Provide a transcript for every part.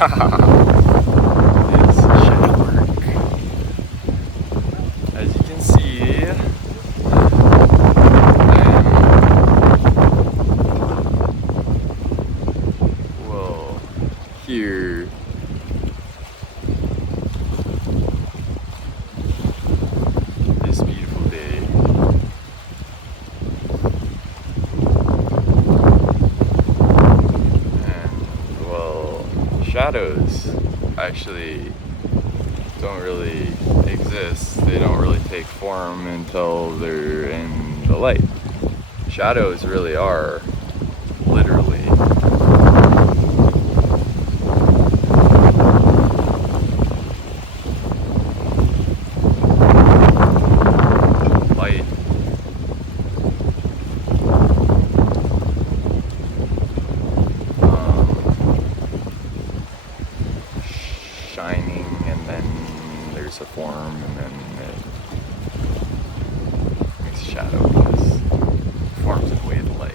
shadow work. As you can see, here this beautiful day. And well, shadows actually don't really exist. They don't really take form until they're in the light. Shadows really are literally light shining, and then there's a form, and then it makes a shadow because it forms in the way of the light.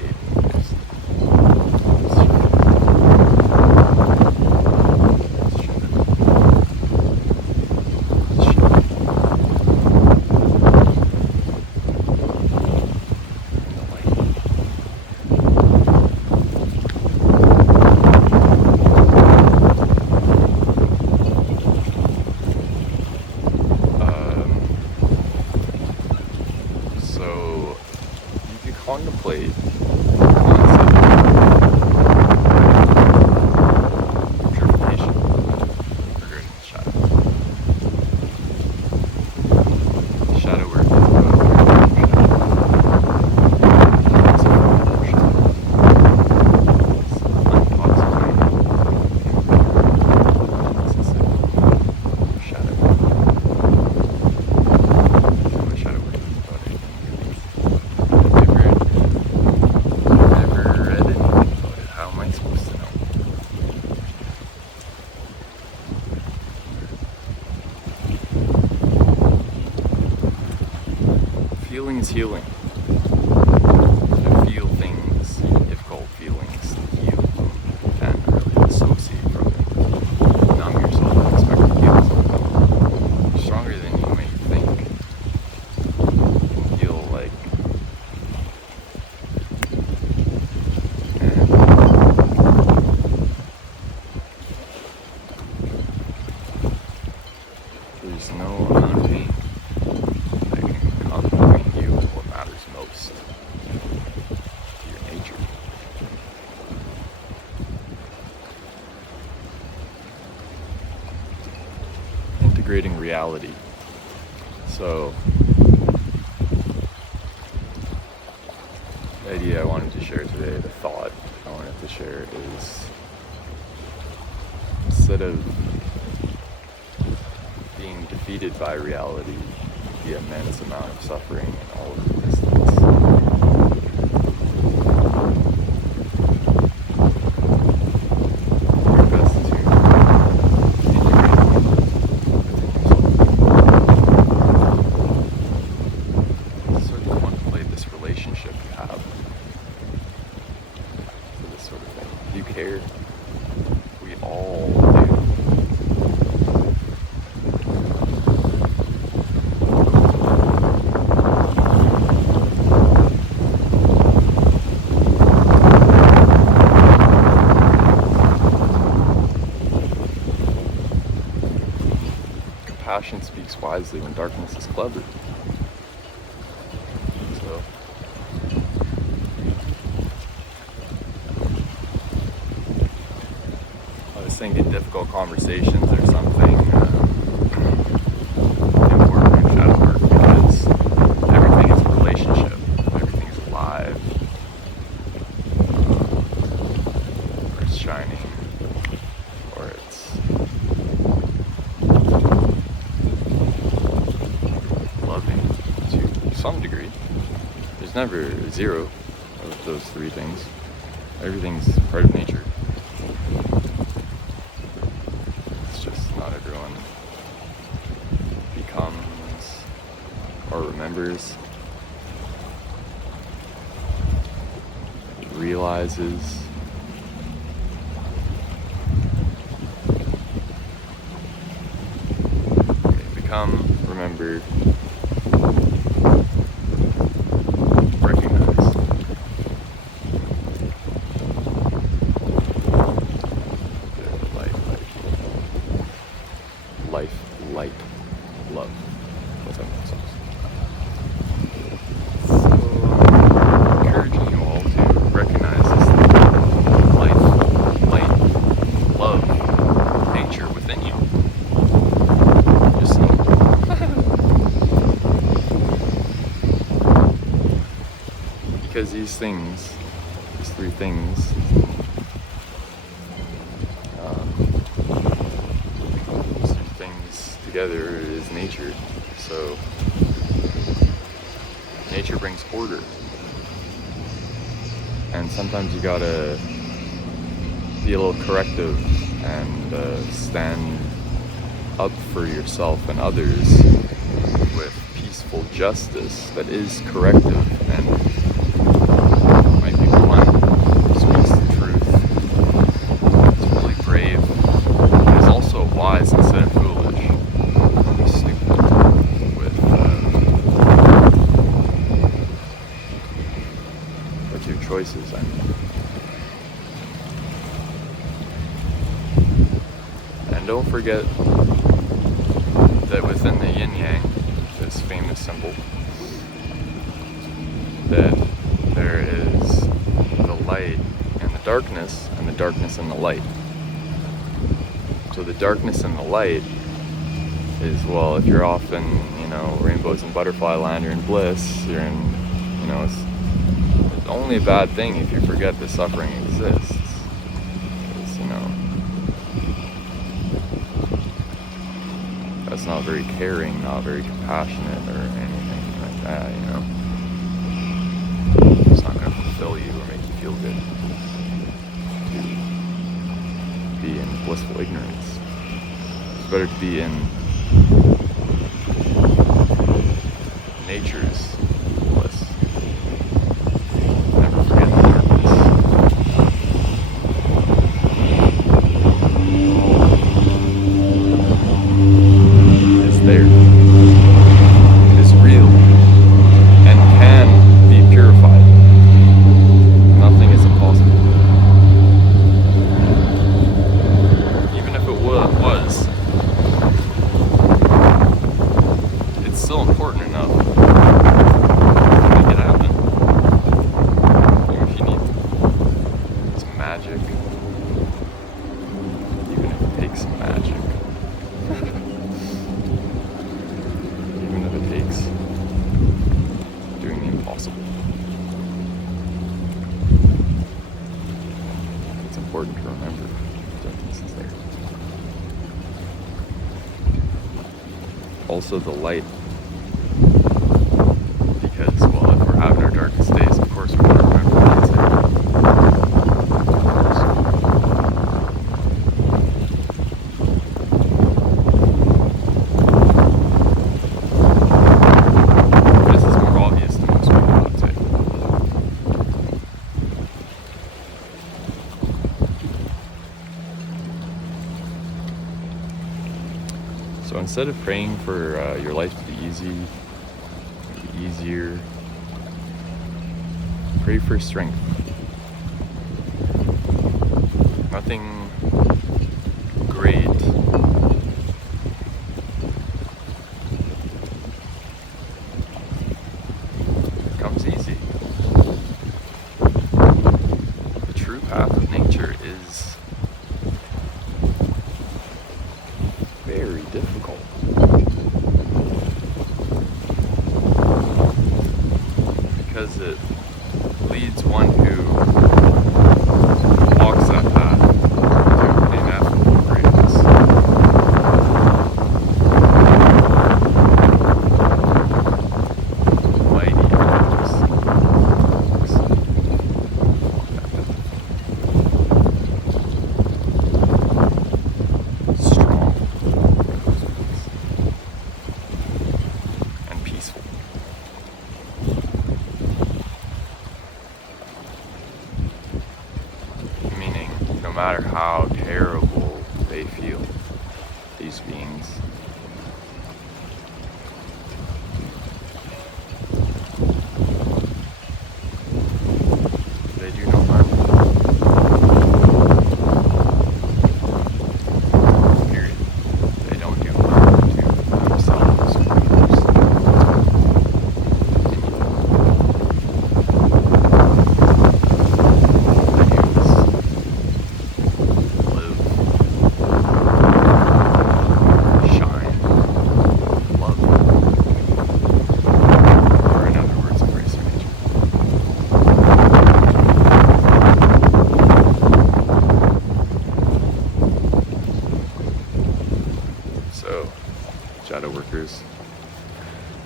Contemplate purification regarding the shadow. Shadow work is feeling is healing. To feel things, difficult feelings, to heal them, and really dissociate from it. Numb yourself and expect to heal something stronger than you may think. You can feel like there's no amount of pain that can come between you and what matters most to your nature. Integrating reality. So, the idea I wanted to share today, the thought I wanted to share is, instead of being defeated by reality, the immense amount of suffering and all of the distance, your best to integrate within yourself. Sort of contemplate this relationship you have to this sort of thing. Do you care? We all do. Passion speaks wisely when darkness is clever. So, I was thinking difficult conversations or something important in shadow work, because everything is a relationship, everything is alive, or it's shining, or it's some degree. There's never zero of those three things. Everything's part of nature. It's just not everyone becomes or remembers, realizes come, remember, recognize. Life, light, love. What's that makes sense? So, I'm encouraging you all to recognize this life, light, love, nature within you. Just know. Because these things, these three things, together is nature. So nature brings order, and sometimes you gotta be a little corrective and stand up for yourself and others with peaceful justice that is corrective and might be blunt, speaks the truth. It's really brave. It is also wise instead of foolish. Choices, I mean. And don't forget that within the yin yang, this famous symbol, that there is the light and the darkness and the light. So the darkness and the light is, well, if you're off in, rainbows and butterfly land, you're in bliss, you're in, it's only a bad thing if you forget that suffering exists. Because, that's not very caring, not very compassionate or anything like that, It's not going to fulfill you or make you feel good to be in blissful ignorance. It's better to be in nature's bliss. Important to remember darkness is there. Also the light, because, well, if we're having our darkest days, of course we want to remember the light's there. This is more obvious to most people, I'd say. So instead of praying for your life to be easy, easier, pray for strength. Nothing great comes easy. The true path of nature is very difficult. Because it leads one who walks that path to ineffable greatness. Mighty strong and peaceful. Meaning, no matter how terrible they feel, these beings,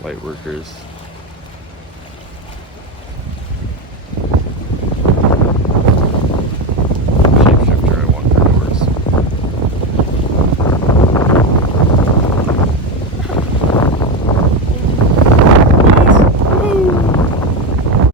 light workers